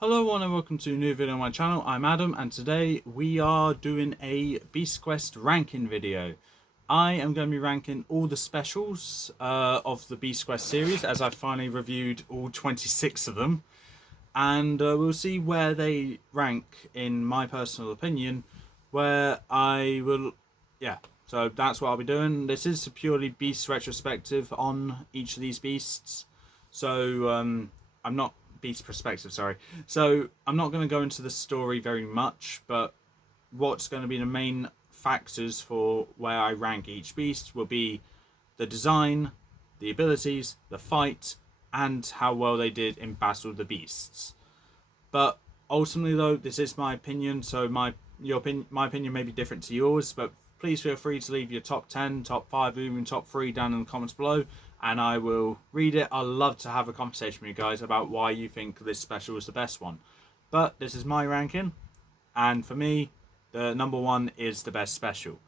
Hello everyone and welcome to a new video on my channel. I'm Adam and today we are doing a Beast Quest ranking video. I am going to be ranking all the specials of the Beast Quest series as I finally reviewed all 26 of them. And we'll see where they rank in my personal opinion, where I will, so that's what I'll be doing. This is a purely Beast retrospective on each of these beasts. So I'm not Beast perspective, sorry. So I'm not going to go into the story very much, but what's going to be the main factors for where I rank each beast will be the design, the abilities, the fight, and how well they did in Battle of the Beasts. But ultimately, though, this is my opinion, so my opinion may be different to yours. But please feel free to leave your top 10, top 5, even top 3 down in the comments below, and I will read it. I'd love to have a conversation with you guys about why you think this special is the best one. But this is my ranking, and for me, the number 1 is the best special.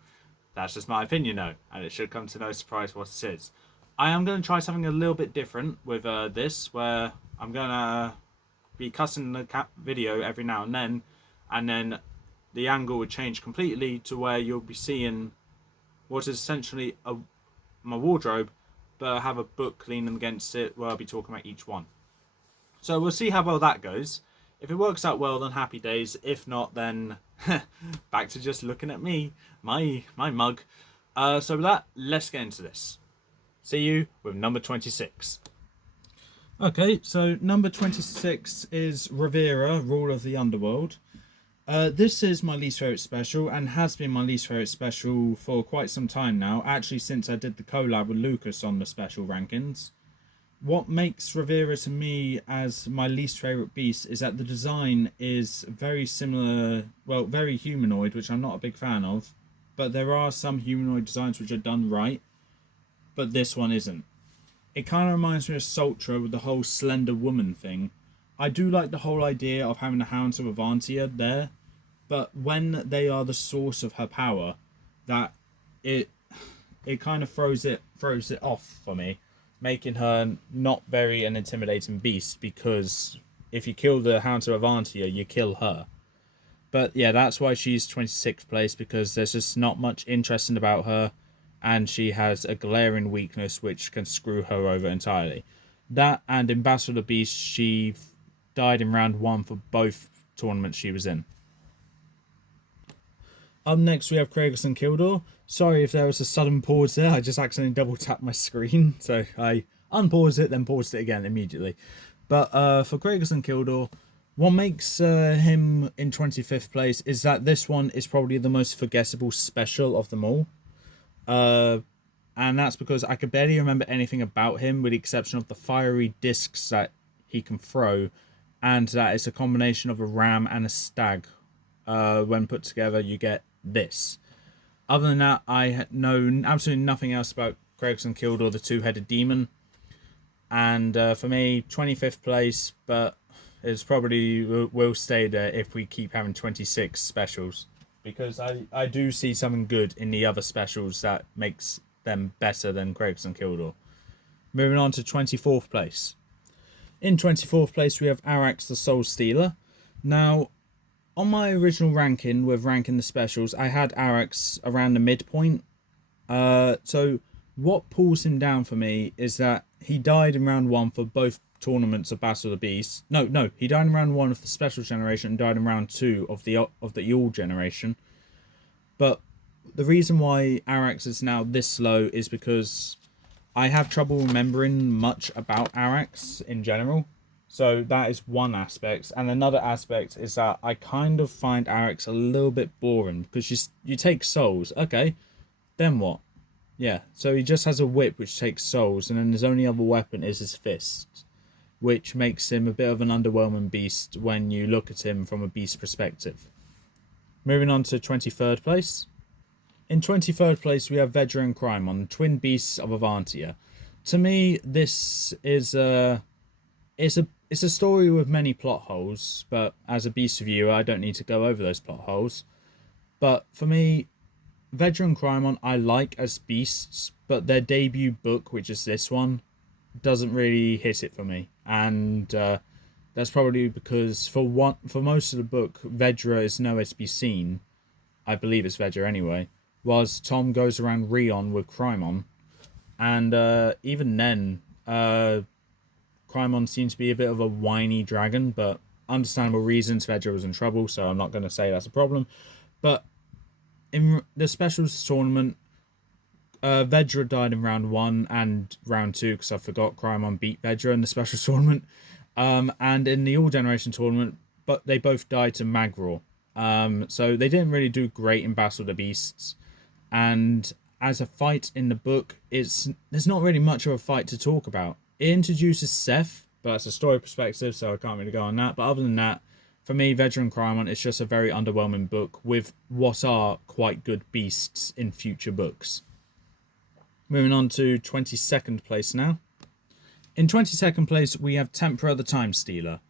That's just my opinion, though, and it should come to no surprise what it is. I am going to try something a little bit different with this, where I'm going to be cutting the video every now and then the angle would change completely to where you'll be seeing what is essentially my wardrobe, but I have a book leaning against it where I'll be talking about each one. So we'll see how well that goes. If it works out well, then happy days. If not, then back to just looking at me, my mug. So with that, let's get into this. See you with number 26. Okay, so number 26 is Rivera, Rule of the Underworld. This is my least favourite special and has been my least favourite special for quite some time now, actually since I did the collab with Lucas on the special rankings. What makes Rivera to me as my least favourite beast is that the design is very similar, well, very humanoid, which I'm not a big fan of, but there are some humanoid designs which are done right, but this one isn't. It kind of reminds me of Sultra with the whole Slender Woman thing. I do like the whole idea of having the Hounds of Avantia there, but when they are the source of her power, that it kind of throws it off for me, making her not very an intimidating beast, because if you kill the Hounds of Avantia, you kill her. But yeah, that's why she's 26th place, because there's just not much interesting about her, and she has a glaring weakness which can screw her over entirely. That, and in Battle of the Beast, she died in round 1 for both tournaments she was in. Up next we have Kratos and Kildor. Sorry if there was a sudden pause there, I just accidentally double tapped my screen, so I unpaused it, then paused it again immediately. But for Kratos and Kildor, what makes him in 25th place is that this one is probably the most forgettable special of them all. And that's because I could barely remember anything about him with the exception of the fiery discs that he can throw, and that is a combination of a ram and a stag. When put together, you get this. Other than that, I know absolutely nothing else about Kratos and Kildor, the two-headed demon. And for me, 25th place, but it's probably will stay there if we keep having 26 specials, because I do see something good in the other specials that makes them better than Kratos and Kildor. Moving on to 24th place. In 24th place, we have Arax the Soul Stealer. Now, on my original ranking with ranking the specials, I had Arax around the midpoint. So what pulls him down for me is that he died in round 1 for both tournaments of Battle of the Beasts. No, he died in round 1 of the special generation and died in round 2 of the Yule generation. But the reason why Arax is now this low is because I have trouble remembering much about Arax in general. So that is one aspect. And another aspect is that I kind of find Arax a little bit boring, because you take souls. Okay, then what? Yeah, so he just has a whip which takes souls, and then his only other weapon is his fists, which makes him a bit of an underwhelming beast when you look at him from a beast perspective. Moving on to 23rd place. In 23rd place, we have Vedra and Crymon, twin beasts of Avantia. To me, this is it's a story with many plot holes, but as a beast reviewer, I don't need to go over those plot holes. But for me, Vedra and Crymon I like as beasts, but their debut book, which is this one, doesn't really hit it for me. And That's probably because for most of the book, Vedra is nowhere to be seen. I believe it's Vedra anyway. Whilst Tom goes around Rion with Crymon, and even then, Crymon seems to be a bit of a whiny dragon, but understandable reasons. Vedra was in trouble, so I'm not going to say that's a problem. But in the specials tournament, Vedra died in round 1 and round 2 because I forgot Crymon beat Vedra in the specials tournament. And in the All Generation tournament, but they both died to Mag'Raw. So they didn't really do great in Battle of the Beasts. And as a fight in the book, there's not really much of a fight to talk about. It introduces Seth, but that's a story perspective, so I can't really go on that. But other than that, for me, Vedra and Crymon, it's just a very underwhelming book with what are quite good beasts in future books. Moving on to 22nd place now. In 22nd place, we have Tempera the Time Stealer.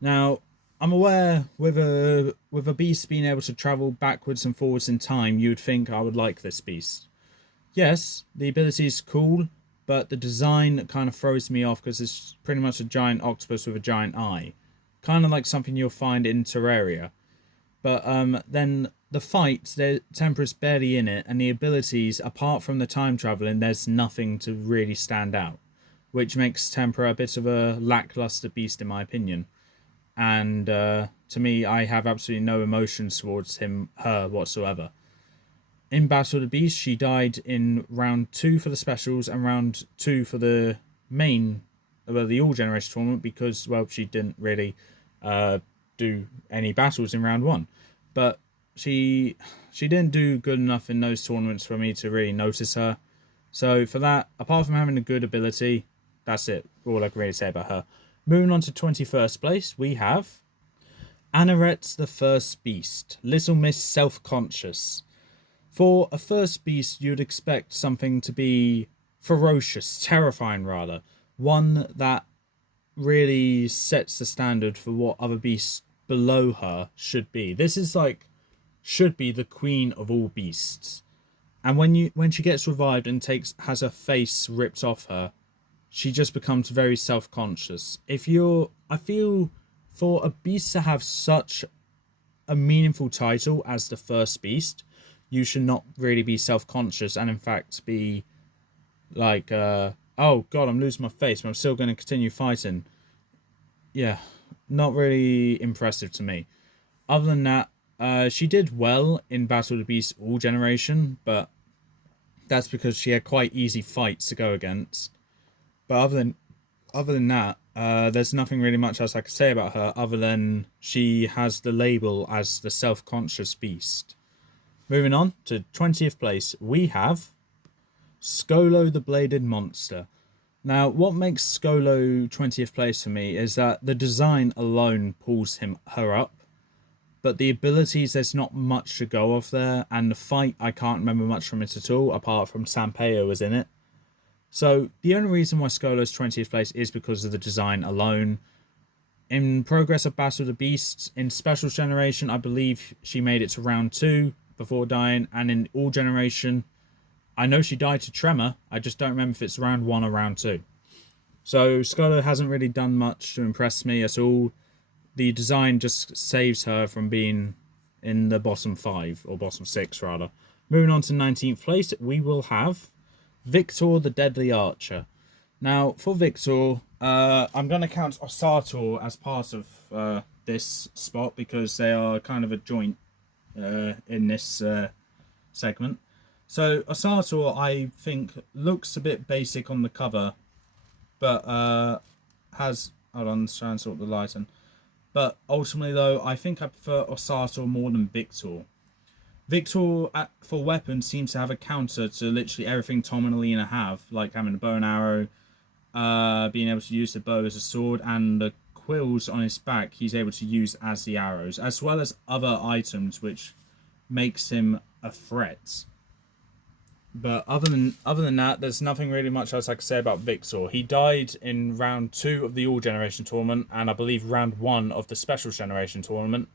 Now, I'm aware with a beast being able to travel backwards and forwards in time, you would think I would like this beast. Yes, the ability is cool, but the design kind of throws me off because it's pretty much a giant octopus with a giant eye. Kind of like something you'll find in Terraria. But then the fight, Tempera's barely in it, and the abilities, apart from the time traveling, there's nothing to really stand out, which makes Tempera a bit of a lackluster beast in my opinion. And to me, I have absolutely no emotions towards her whatsoever. In Battle of the Beast, she died in round 2 for the specials and round 2 for the main, well, the All Generation tournament because, well, she didn't really do any battles in round 1. But she didn't do good enough in those tournaments for me to really notice her. So for that, apart from having a good ability, that's it. All I can really say about her. Moving on to 21st place, we have Anaret the First Beast, Little Miss Self-Conscious. For a first beast, you'd expect something to be ferocious, terrifying rather. One that really sets the standard for what other beasts below her should be. This is should be the queen of all beasts. And when she gets revived and has her face ripped off her, she just becomes very self-conscious. I feel for a beast to have such a meaningful title as the first beast, you should not really be self-conscious and in fact be like, oh god, I'm losing my face, but I'm still going to continue fighting. Yeah, not really impressive to me. Other than that, she did well in Battle of the Beast All Generation, but that's because she had quite easy fights to go against. But other than that, there's nothing really much else I could say about her other than she has the label as the self-conscious beast. Moving on to 20th place, we have Skolo the Bladed Monster. Now, what makes Skolo 20th place for me is that the design alone pulls her up, but the abilities, there's not much to go off there, and the fight, I can't remember much from it at all, apart from Sanpeo was in it. So, the only reason why Skolo's 20th place is because of the design alone. In Progress of Battle of the Beasts, in Special Generation, I believe she made it to round 2 before dying, and in All Generation, I know she died to Tremor, I just don't remember if it's round 1 or round 2. So Skolo hasn't really done much to impress me at all. The design just saves her from being in the bottom 5, or bottom 6 rather. Moving on to 19th place, we will have Victor the Deadly Archer. Now, for Victor, I'm going to count Osator as part of this spot because they are kind of a joint in this segment. So Osator, I think, looks a bit basic on the cover, but has... Hold on, let's try and sort the light in. But ultimately, though, I think I prefer Osator more than Victor. Victor, for weapons, seems to have a counter to literally everything Tom and Alina have, like having a bow and arrow, being able to use the bow as a sword, and the quills on his back he's able to use as the arrows, as well as other items which makes him a threat. But other than that, there's nothing really much else I can say about Victor. He died in round 2 of the All Generation tournament, and I believe round 1 of the Special Generation tournament,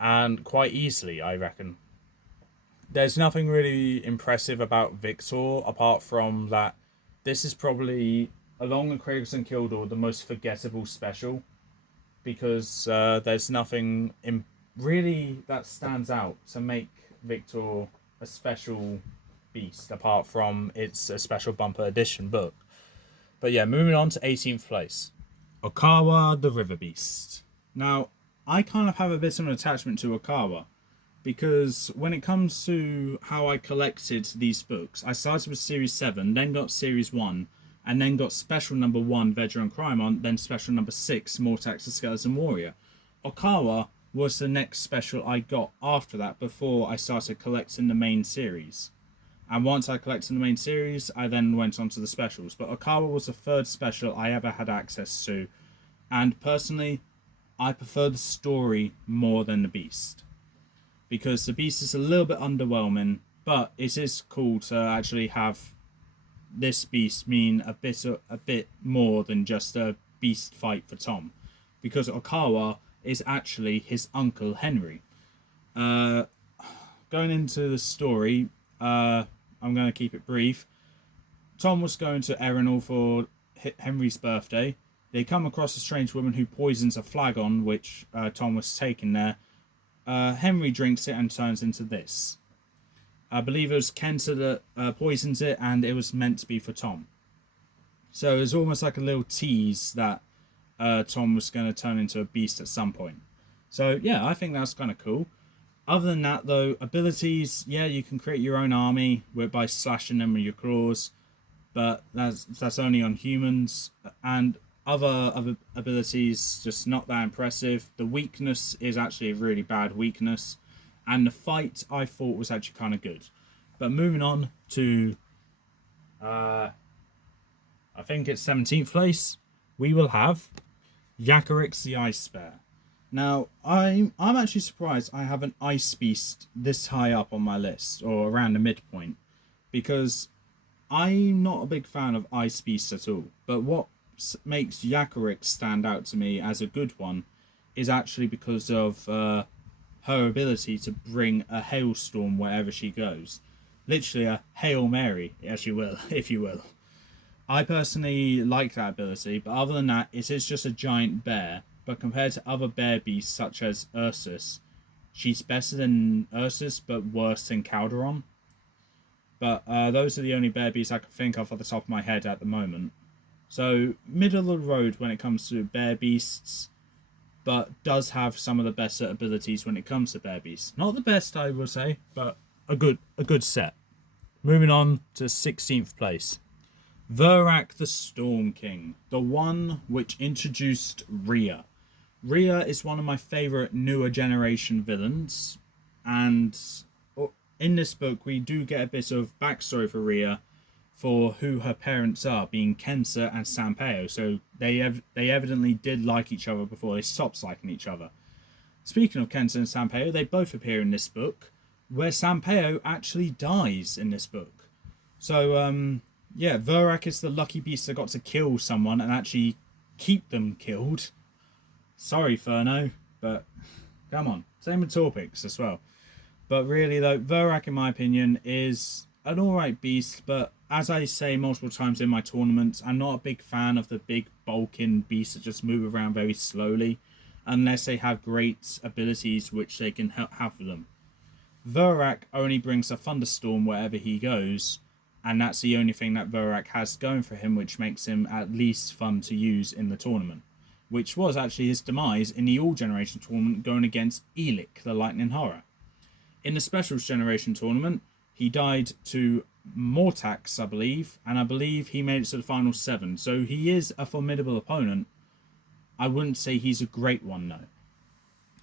and quite easily, I reckon. There's nothing really impressive about Victor, apart from that this is probably, along with Kratos and Kildor, the most forgettable special, because there's nothing really that stands out to make Victor a special beast apart from it's a special bumper edition book. But yeah, moving on to 18th place. Okawa the River Beast. Now, I kind of have a bit of an attachment to Okawa because when it comes to how I collected these books, I started with Series 7, then got Series 1, and then got Special Number 1, Vedra and Crymon, then Special Number 6, Mortax the Skeleton Warrior. Okawa was the next special I got after that before I started collecting the main series. And once I collected the main series, I then went on to the specials. But Okawa was the third special I ever had access to. And personally, I prefer the story more than the beast. Because the beast is a little bit underwhelming, but it is cool to actually have this beast mean a bit more than just a beast fight for Tom. Because Okawa is actually his uncle Henry. Going into the story, I'm going to keep it brief. Tom was going to Erenhall for Henry's birthday. They come across a strange woman who poisons a flagon, which Tom was taking there. Henry drinks it and turns into this. I believe it was Kenta that poisons it, and it was meant to be for Tom. So it was almost like a little tease that Tom was going to turn into a beast at some point. So yeah, I think that's kind of cool. Other than that, though, abilities, yeah, you can create your own army by slashing them with your claws, but that's only on humans. And other abilities, just not that impressive. The weakness is actually a really bad weakness, and the fight I thought was actually kind of good. But moving on to, I think it's 17th place, we will have Yakarix the Ice Bear. Now, I'm actually surprised I have an Ice Beast this high up on my list, or around the midpoint, because I'm not a big fan of Ice Beasts at all. But what makes Yakarix stand out to me as a good one is actually because of her ability to bring a hailstorm wherever she goes. Literally a Hail Mary, as you will, if you will. I personally like that ability, but other than that, it is just a giant bear. But compared to other bear beasts such as Ursus, she's better than Ursus, but worse than Calderon. But those are the only bear beasts I can think of off the top of my head at the moment. So, middle of the road when it comes to bear beasts, but does have some of the better abilities when it comes to bear beasts. Not the best, I will say, but a good set. Moving on to 16th place. Virak the Storm King, the one which introduced Rhea. Rhea is one of my favourite newer generation villains, and in this book we do get a bit of backstory for Rhea, for who her parents are, being Kensa and Sanpeo. So they evidently did like each other before they stopped liking each other. Speaking of Kensa and Sanpeo, they both appear in this book, where Sanpeo actually dies in this book. So yeah, Virak is the lucky beast that got to kill someone and actually keep them killed. Sorry, Furno, but come on. Same with Torpix as well. But really, though, Virak, in my opinion, is an alright beast, but as I say multiple times in my tournaments, I'm not a big fan of the big bulking beasts that just move around very slowly, unless they have great abilities which they can have with them. Virak only brings a thunderstorm wherever he goes, and that's the only thing that Virak has going for him, which makes him at least fun to use in the tournament, which was actually his demise in the All Generation tournament going against Elik, the Lightning Horror. In the Specials Generation tournament, he died to Mortax, I believe, and I believe he made it to the final 7, so he is a formidable opponent. I wouldn't say he's a great one, though.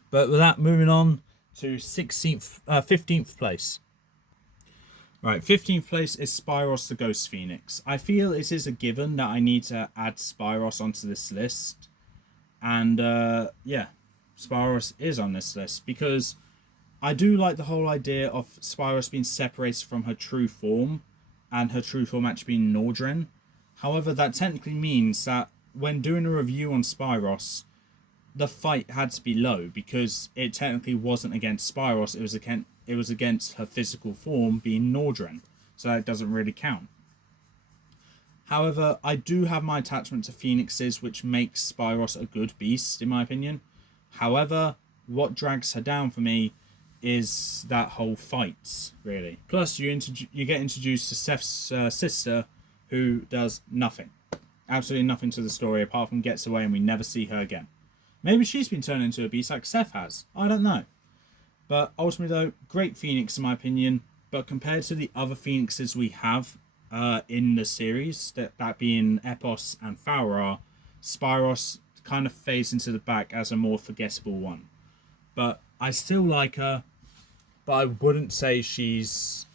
But with that, moving on to 15th place. Right, 15th place is Spyros the Ghost Phoenix. I feel it is a given that I need to add Spyros onto this list. And yeah, Spyros is on this list because I do like the whole idea of Spyros being separated from her true form, and her true form actually being Nordren. However, that technically means that when doing a review on Spyros, the fight had to be low because it technically wasn't against Spyros, it was against her physical form being Nordren, so that doesn't really count. However, I do have my attachment to Phoenixes, which makes Spyros a good beast, in my opinion. However, what drags her down for me is that whole fights, really. Plus, you get introduced to Seth's sister, who does nothing. Absolutely nothing to the story, apart from gets away and we never see her again. Maybe she's been turned into a beast like Seth has. I don't know. But ultimately, though, great Phoenix, in my opinion. But compared to the other Phoenixes we have in the series, that being Epos and Falrar, Spyros kind of fades into the back as a more forgettable one. But I still like her, but I wouldn't say she's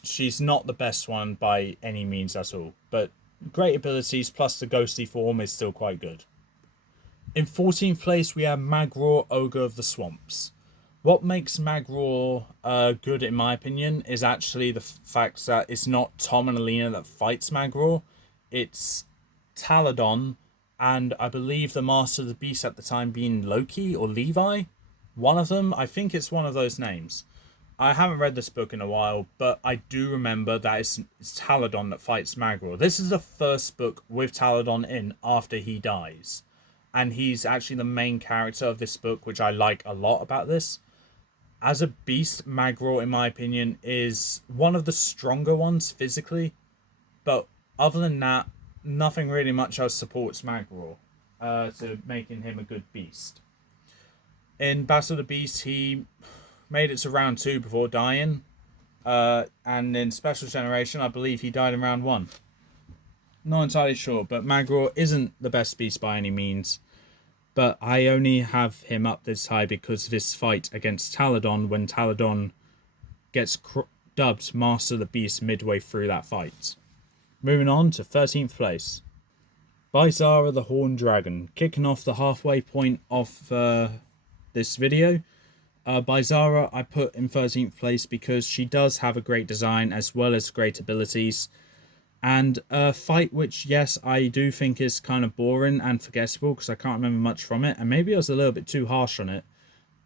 not the best one by any means at all. But great abilities plus the ghostly form is still quite good. In 14th place, we have Mag'ror, Ogre of the Swamps. What makes Mag'ror good, in my opinion, is actually the fact that it's not Tom and Alina that fights Mag'ror. It's Taladon, and I believe the Master of the Beast at the time being Loki or Levi. One of them. I think it's one of those names. I haven't read this book in a while, but I do remember that it's Taladon that fights Mag'ror. This is the first book with Taladon in after he dies. And he's actually the main character of this book, which I like a lot about this. As a beast, Mag'ror, in my opinion, is one of the stronger ones physically. But other than that, nothing really much else supports Mag'ror to making him a good beast. In Battle of the Beasts, he made it to round 2 before dying. And in Special Generation, I believe he died in round 1. Not entirely sure, but Mag'ror isn't the best beast by any means. But I only have him up this high because of his fight against Taladon when Taladon gets dubbed Master of the Beast midway through that fight. Moving on to 13th place. Bizarra the Horned Dragon. Kicking off the halfway point of this video. Bizarra I put in 13th place because she does have a great design as well as great abilities. And a fight which, yes, I do think is kind of boring and forgettable because I can't remember much from it. And maybe I was a little bit too harsh on it.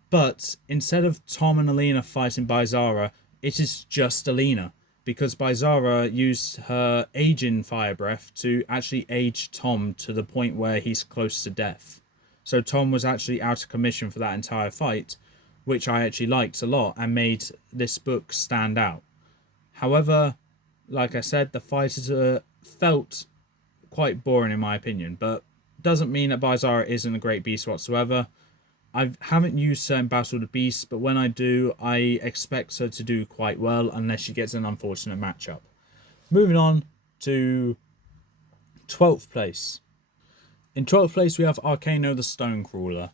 But instead of Tom and Alina fighting Bizarra, it is just Alina. Because Bizarra used her aging fire breath to actually age Tom to the point where he's close to death. So Tom was actually out of commission for that entire fight, which I actually liked a lot and made this book stand out. However, like I said, the fighters felt quite boring in my opinion, but doesn't mean that Bizarra isn't a great beast whatsoever. I haven't used her in Battle of the Beasts, but when I do, I expect her to do quite well unless she gets an unfortunate matchup. Moving on to 12th place. In 12th place, we have Arcano the Stonecrawler.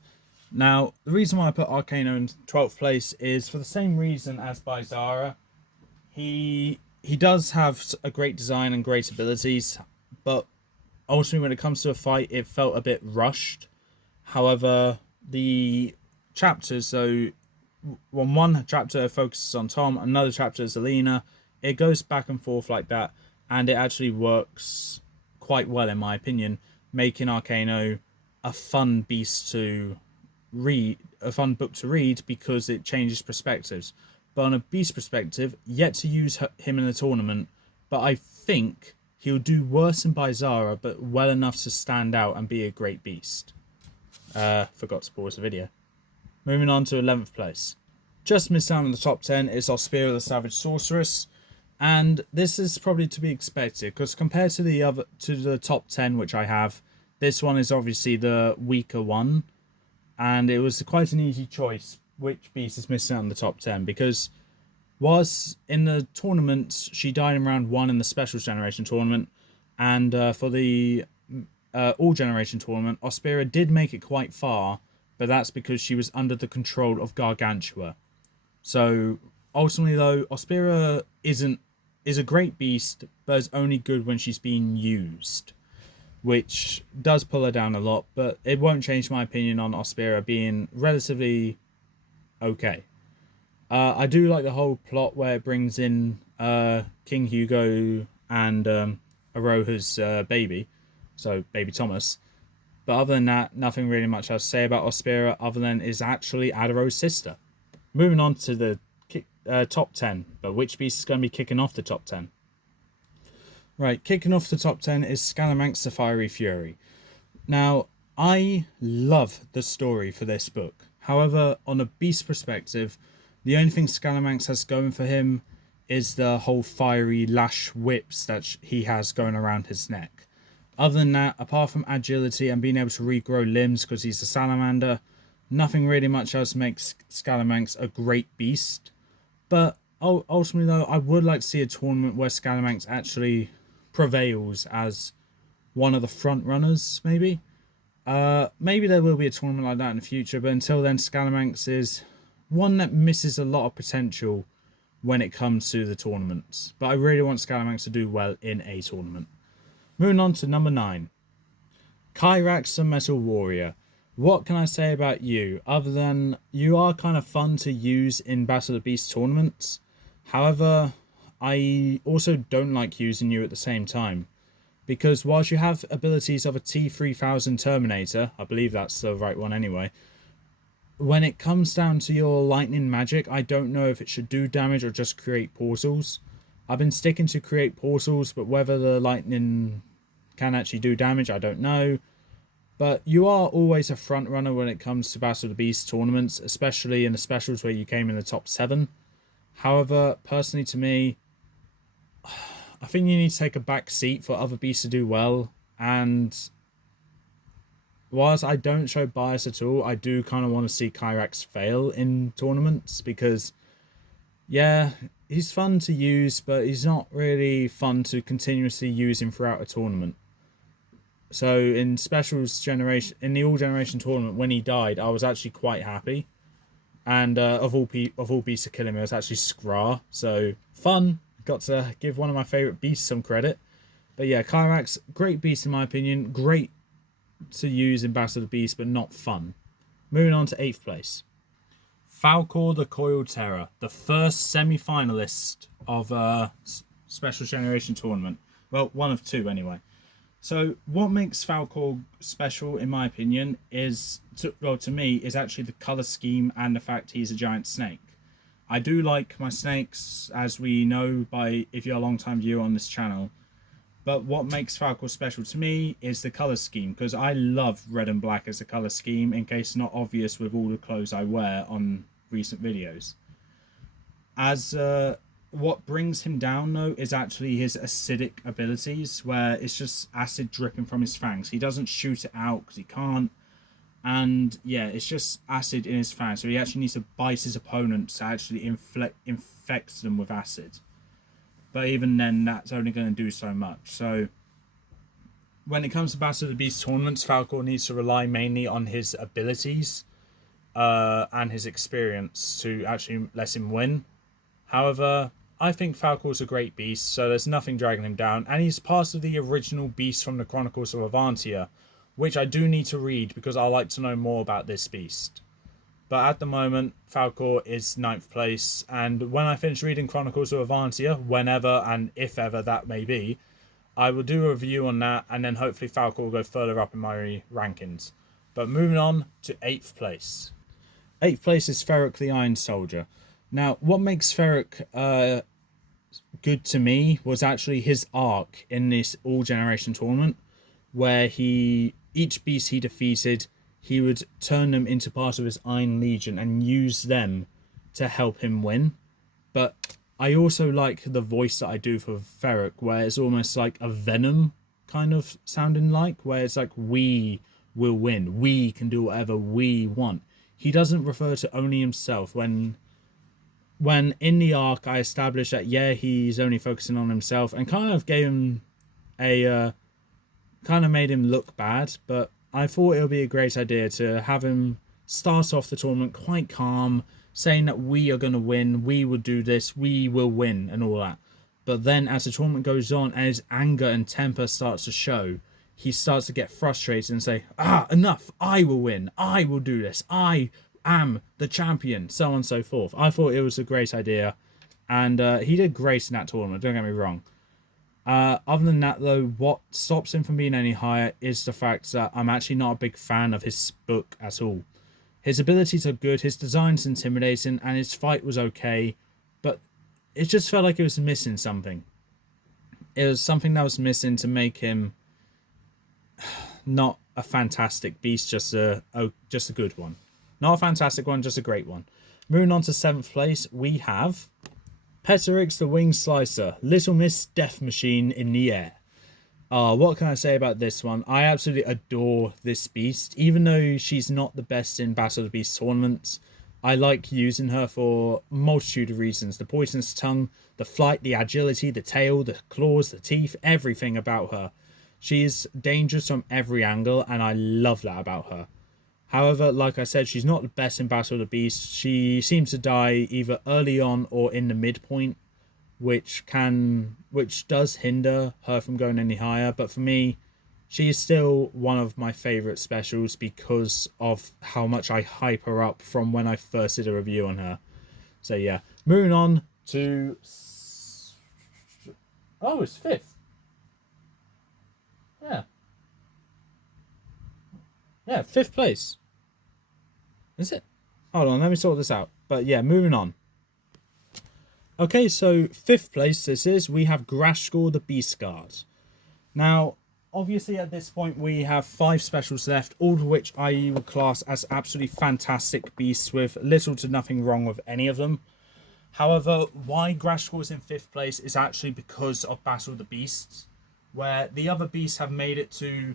Now, the reason why I put Arcano in 12th place is for the same reason as Bizarra. He does have a great design and great abilities, but ultimately when it comes to a fight, it felt a bit rushed. However, the chapters, so when one chapter focuses on Tom, another chapter is Alina, it goes back and forth like that, and it actually works quite well in my opinion, making Arcano a fun beast to read, a fun book to read because it changes perspectives. But on a beast perspective, yet to use him in a tournament, but I think he'll do worse than Bizarra, but well enough to stand out and be a great beast. Forgot to pause the video. Moving on to 11th place. Just missed out on the top 10 is Ospira the Savage Sorceress. And this is probably to be expected, because compared to the top 10 which I have, this one is obviously the weaker one. And it was quite an easy choice which beast is missing out in the top 10, because whilst in the tournament she died in round 1 in the Special Generation tournament, and for the All Generation tournament, Ospira did make it quite far, but that's because she was under the control of Gargantua. So ultimately though, Ospira is a great beast, but is only good when she's being used, which does pull her down a lot, but it won't change my opinion on Ospira being relatively okay. I do like the whole plot where it brings in King Hugo and Aroha's baby, so baby Thomas. But other than that, nothing really much else to say about Ospira other than is actually Adaro's sister. Moving on to the top 10, but which beast is going to be kicking off the top 10? Right, kicking off the top 10 is Scalamanx the Fiery Fury. Now, I love the story for this book. However, on a beast perspective, the only thing Scalamanx has going for him is the whole fiery lash whips that he has going around his neck. Other than that, apart from agility and being able to regrow limbs because he's a salamander, nothing really much else makes Scalamanx a great beast. But ultimately, though, I would like to see a tournament where Scalamanx actually prevails as one of the front runners, maybe. Maybe there will be a tournament like that in the future, but until then, Scalamanx is one that misses a lot of potential when it comes to the tournaments. But I really want Scalamanx to do well in a tournament. Moving on to number 9. Kyrax the Metal Warrior. What can I say about you, other than you are kind of fun to use in Battle of the Beast tournaments? However, I also don't like using you at the same time. Because whilst you have abilities of a T-3000 Terminator, I believe that's the right one anyway, when it comes down to your lightning magic, I don't know if it should do damage or just create portals. I've been sticking to create portals, but whether the lightning can actually do damage, I don't know. But you are always a front runner when it comes to Battle of the Beast tournaments, especially in the specials where you came in the top 7. However, personally to me, I think you need to take a back seat for other beasts to do well. And whilst I don't show bias at all, I do kind of want to see Kyrax fail in tournaments because, yeah, he's fun to use, but he's not really fun to continuously use him throughout a tournament. So in specials generation, in the all generation tournament, when he died, I was actually quite happy. And of all beasts to kill him, it was actually Skra. So fun. Got to give one of my favourite beasts some credit. But yeah, Kyrax, great beast in my opinion. Great to use in Battle of the Beast, but not fun. Moving on to 8th place. Falkor the Coiled Terror, the first semi-finalist of a Special Generation tournament. Well, one of 2 anyway. So what makes Falkor special, in my opinion, is, to me, is actually the colour scheme and the fact he's a giant snake. I do like my snakes, as we know by if you're a long-time viewer on this channel. But what makes Falkor special to me is the colour scheme, because I love red and black as a colour scheme, in case not obvious with all the clothes I wear on recent videos. As what brings him down, though, is actually his acidic abilities, where it's just acid dripping from his fangs. He doesn't shoot it out because he can't. And yeah, it's just acid in his fangs. So he actually needs to bite his opponents to actually infect them with acid. But even then, that's only going to do so much. So when it comes to Battle of the Beast tournaments, Falkor needs to rely mainly on his abilities and his experience to actually let him win. However, I think Falkor's a great beast, so there's nothing dragging him down. And he's part of the original beast from the Chronicles of Avantia, which I do need to read because I like to know more about this beast. But at the moment, Falkor is 9th place, and when I finish reading Chronicles of Avantia, whenever and if ever that may be, I will do a review on that, and then hopefully Falkor will go further up in my rankings. But moving on to 8th place. 8th place is Ferric the Iron Soldier. Now, what makes Ferric good to me was actually his arc in this all-generation tournament, where each beast he defeated, he would turn them into part of his Iron Legion and use them to help him win. But I also like the voice that I do for Ferric, where it's almost like a Venom kind of sounding like, where it's like, we will win. We can do whatever we want. He doesn't refer to only himself. When in the arc, I established that, yeah, he's only focusing on himself and kind of gave him kind of made him look bad, but I thought it would be a great idea to have him start off the tournament quite calm, saying that we are going to win, we will do this, we will win, and all that. But then as the tournament goes on and his anger and temper starts to show, he starts to get frustrated and say, enough, I will win, I will do this, I am the champion, so on and so forth. I thought it was a great idea, and he did great in that tournament, don't get me wrong. Other than that, though, what stops him from being any higher is the fact that I'm actually not a big fan of his book at all. His abilities are good, his design's intimidating, and his fight was okay, but it just felt like it was missing something. It was something that was missing to make him not a fantastic beast, just a good one. Not a fantastic one, just a great one. Moving on to 7th place, we have Petrix the Wing Slicer, Little Miss Death Machine in the air. What can I say about this one? I absolutely adore this beast. Even though she's not the best in Battle of the Beast tournaments, I like using her for a multitude of reasons. The poisonous tongue, the flight, the agility, the tail, the claws, the teeth, everything about her. She is dangerous from every angle, and I love that about her. However, like I said, she's not the best in Battle of the Beast. She seems to die either early on or in the midpoint, which does hinder her from going any higher. But for me, she is still one of my favourite specials because of how much I hype her up from when I first did a review on her. So yeah, moving on to... Oh, it's 5th. Yeah. Yeah, 5th place. Is it? Hold on, let me sort this out. But yeah, moving on. Okay, so 5th place this is. We have Grashkor the Beast Guard. Now, obviously at this point we have 5 specials left, all of which I would class as absolutely fantastic beasts with little to nothing wrong with any of them. However, why Grashkor is in 5th place is actually because of Battle of the Beasts, where the other beasts have made it to...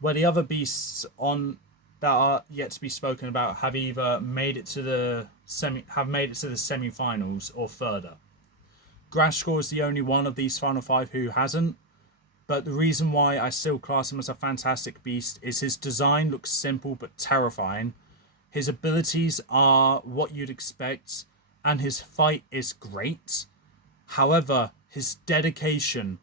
Where the other beasts on that are yet to be spoken about have either made it to the semi-finals or further. Grashkor is the only one of these final 5 who hasn't, but the reason why I still class him as a fantastic beast is his design looks simple but terrifying. His abilities are what you'd expect, and his fight is great. However, his dedication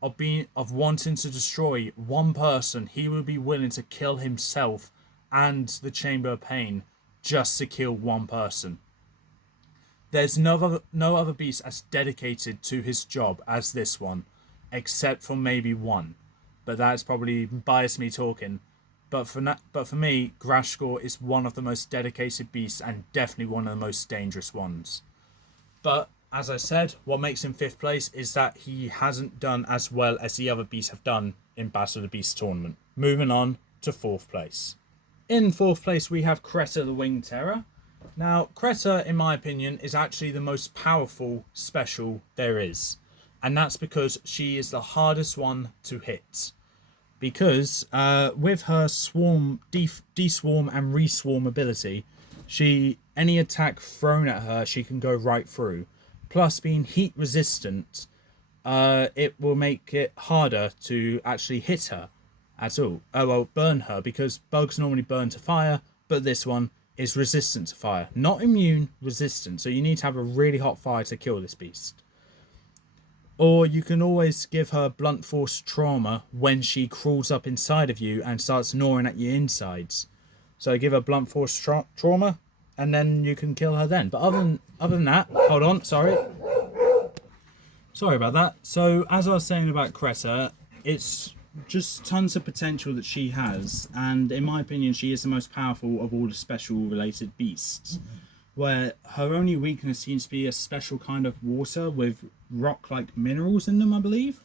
of wanting to destroy one person, he would be willing to kill himself and the Chamber of Pain just to kill one person. There's no other beast as dedicated to his job as this one, except for maybe one, but that's probably biased me talking. But for me, Grashkor is one of the most dedicated beasts and definitely one of the most dangerous ones. But as I said, what makes him 5th place is that he hasn't done as well as the other beasts have done in Battle of the Beast tournament. Moving on to 4th place. In 4th place, we have Kreta the Winged Terror. Now, Kreta, in my opinion, is actually the most powerful special there is. And that's because she is the hardest one to hit. Because with her swarm, deswarm and reswarm ability, any attack thrown at her, she can go right through. Plus, being heat resistant, it will make it harder to actually hit her at all. Burn her, because bugs normally burn to fire, but this one is resistant to fire. Not immune, resistant. So you need to have a really hot fire to kill this beast. Or you can always give her blunt force trauma when she crawls up inside of you and starts gnawing at your insides. So give her blunt force trauma, and then you can kill her then. But other than that, hold on, sorry about that. So as I was saying about Kreta, it's just tons of potential that she has, and in my opinion, she is the most powerful of all the special related beasts. Where her only weakness seems to be a special kind of water with rock-like minerals in them, I believe.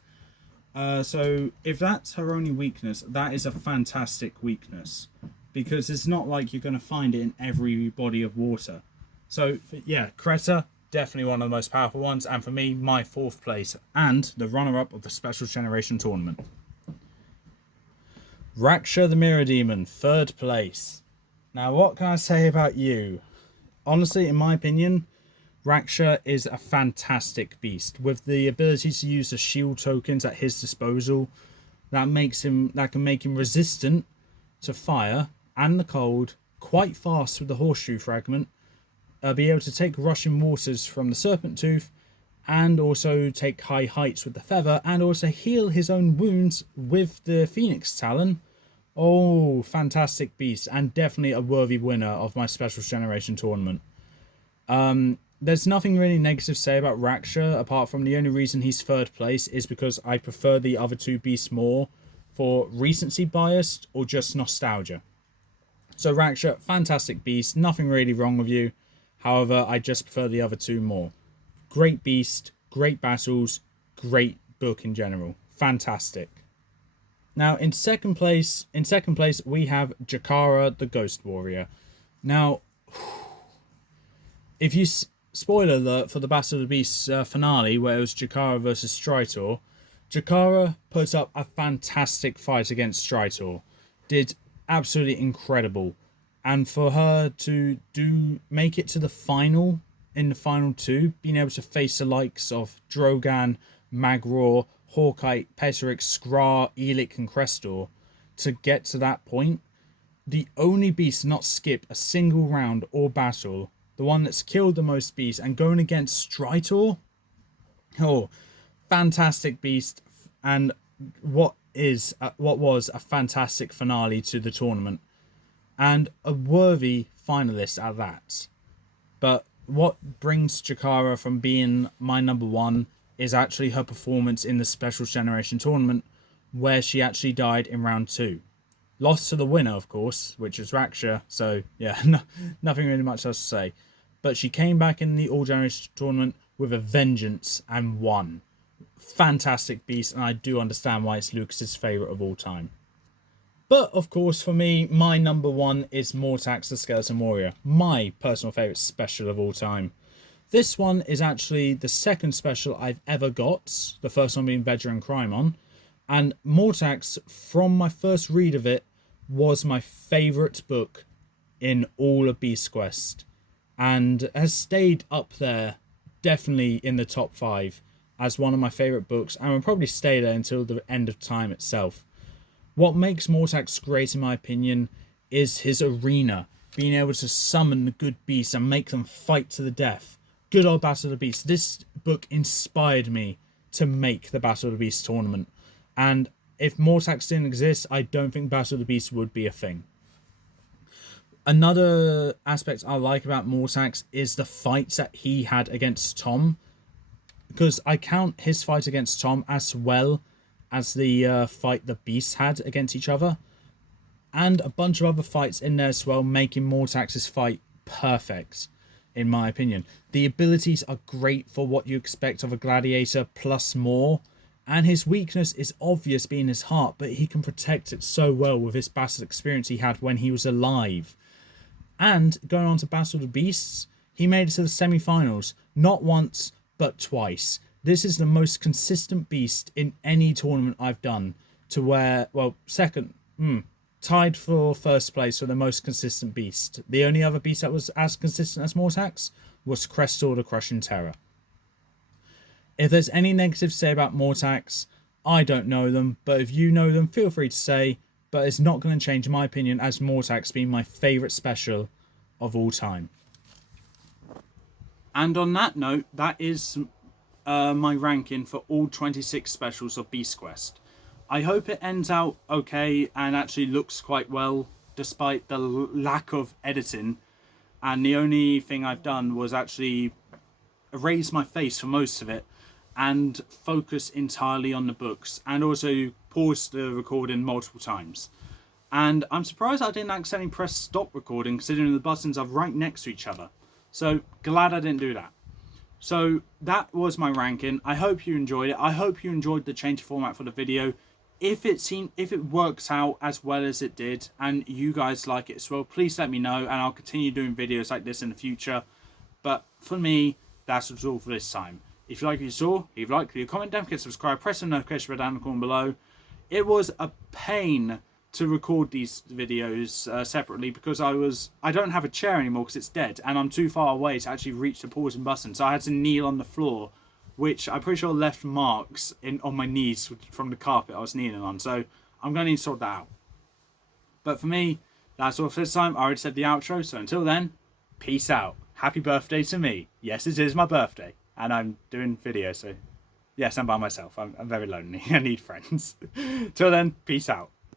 So if that's her only weakness, that is a fantastic weakness, because it's not like you're going to find it in every body of water. So yeah, Kreta, definitely one of the most powerful ones, and for me, my 4th place and the runner-up of the Special Generation tournament. Raksha the Mirror Demon, 3rd place. Now, what can I say about you? Honestly, in my opinion, Raksha is a fantastic beast with the ability to use the shield tokens at his disposal. That can make him resistant to fire and the cold, quite fast with the horseshoe fragment, be able to take rushing waters from the serpent tooth, and also take high heights with the feather, and also heal his own wounds with the phoenix talon. Oh, fantastic beast, and definitely a worthy winner of my Special Generation tournament. There's nothing really negative to say about Raksha, apart from the only reason he's 3rd place is because I prefer the other 2 beasts more for recency biased or just nostalgia. So Raksha, fantastic beast, nothing really wrong with you. However, I just prefer the other 2 more. Great beast, great battles, great book in general. Fantastic. Now, in second place, we have Jakara, the Ghost Warrior. Now, if you spoiler alert for the Battle of the Beasts finale, where it was Jakara versus Stritor, Jakara put up a fantastic fight against Stritor, did absolutely incredible, and for her to make it to the final in the final two, being able to face the likes of Drogon, Magruor, Hawkeye, Petheric, Skrar, Elik, and Crestor to get to that point. The only beast to not skip a single round or battle, the one that's killed the most beasts, and going against Stritor. Oh, fantastic beast, and what was a fantastic finale to the tournament, and a worthy finalist at that. But what brings Jakara from being my number one is actually her performance in the Specials Generation tournament, where she actually died in round 2. Lost to the winner, of course, which was Raksha, so yeah, nothing really much else to say. But she came back in the All Generation tournament with a vengeance and won. Fantastic beast, and I do understand why it's Lucas's favourite of all time. But, of course, for me, my number one is Mortax the Skeleton Warrior, my personal favourite special of all time. This one is actually the second special I've ever got, the first one being Vedra and Crymon. And Mortax, from my first read of it, was my favourite book in all of Beast Quest, and has stayed up there, definitely in the top 5, as one of my favourite books, and will probably stay there until the end of time itself. What makes Mortax great, in my opinion, is his arena, being able to summon the good beasts and make them fight to the death. Good old Battle of the Beasts. This book inspired me to make the Battle of the Beasts tournament. And if Mortax didn't exist, I don't think Battle of the Beasts would be a thing. Another aspect I like about Mortax is the fights that he had against Tom. Because I count his fight against Tom as well as the fight the Beasts had against each other. And a bunch of other fights in there as well, making Mortax's fight perfect, in my opinion. The abilities are great for what you expect of a gladiator, plus more. And his weakness is obvious, being his heart, but he can protect it so well with his battle experience he had when he was alive. And going on to Battle of the Beasts, he made it to the semi-finals, not once, but twice. This is the most consistent beast in any tournament I've done, to where, well, tied for first place for the most consistent beast. The only other beast that was as consistent as Mortax was Crestor the Crushing Terror. If there's any negatives to say about Mortax, I don't know them, but if you know them, feel free to say, but it's not going to change my opinion as Mortax being my favourite special of all time. And on that note, that is my ranking for all 26 specials of Beast Quest. I hope it ends out okay and actually looks quite well, despite the lack of editing. And the only thing I've done was actually erase my face for most of it and focus entirely on the books, and also pause the recording multiple times. And I'm surprised I didn't accidentally press stop recording, considering the buttons are right next to each other. So glad I didn't do that. So that was my ranking. I hope you enjoyed it. I hope you enjoyed the change of format for the video. If it works out as well as it did and you guys like it as well, please let me know, and I'll continue doing videos like this in the future. But for me, that's all for this time. If you like what you saw, leave a like, leave a comment, don't forget to subscribe, press the notification bell down in the corner below. It was a pain to record these videos separately because I don't have a chair anymore because it's dead, and I'm too far away to actually reach the pausing button, so I had to kneel on the floor, which I'm pretty sure left marks on my knees from the carpet I was kneeling on, so I'm going to need to sort that out. But for me, that's all for this time. I already said the outro, so until then, peace out. Happy birthday to me. Yes, it is my birthday, and I'm doing videos, so yes, I'm by myself. I'm very lonely. I need friends. Till then, peace out.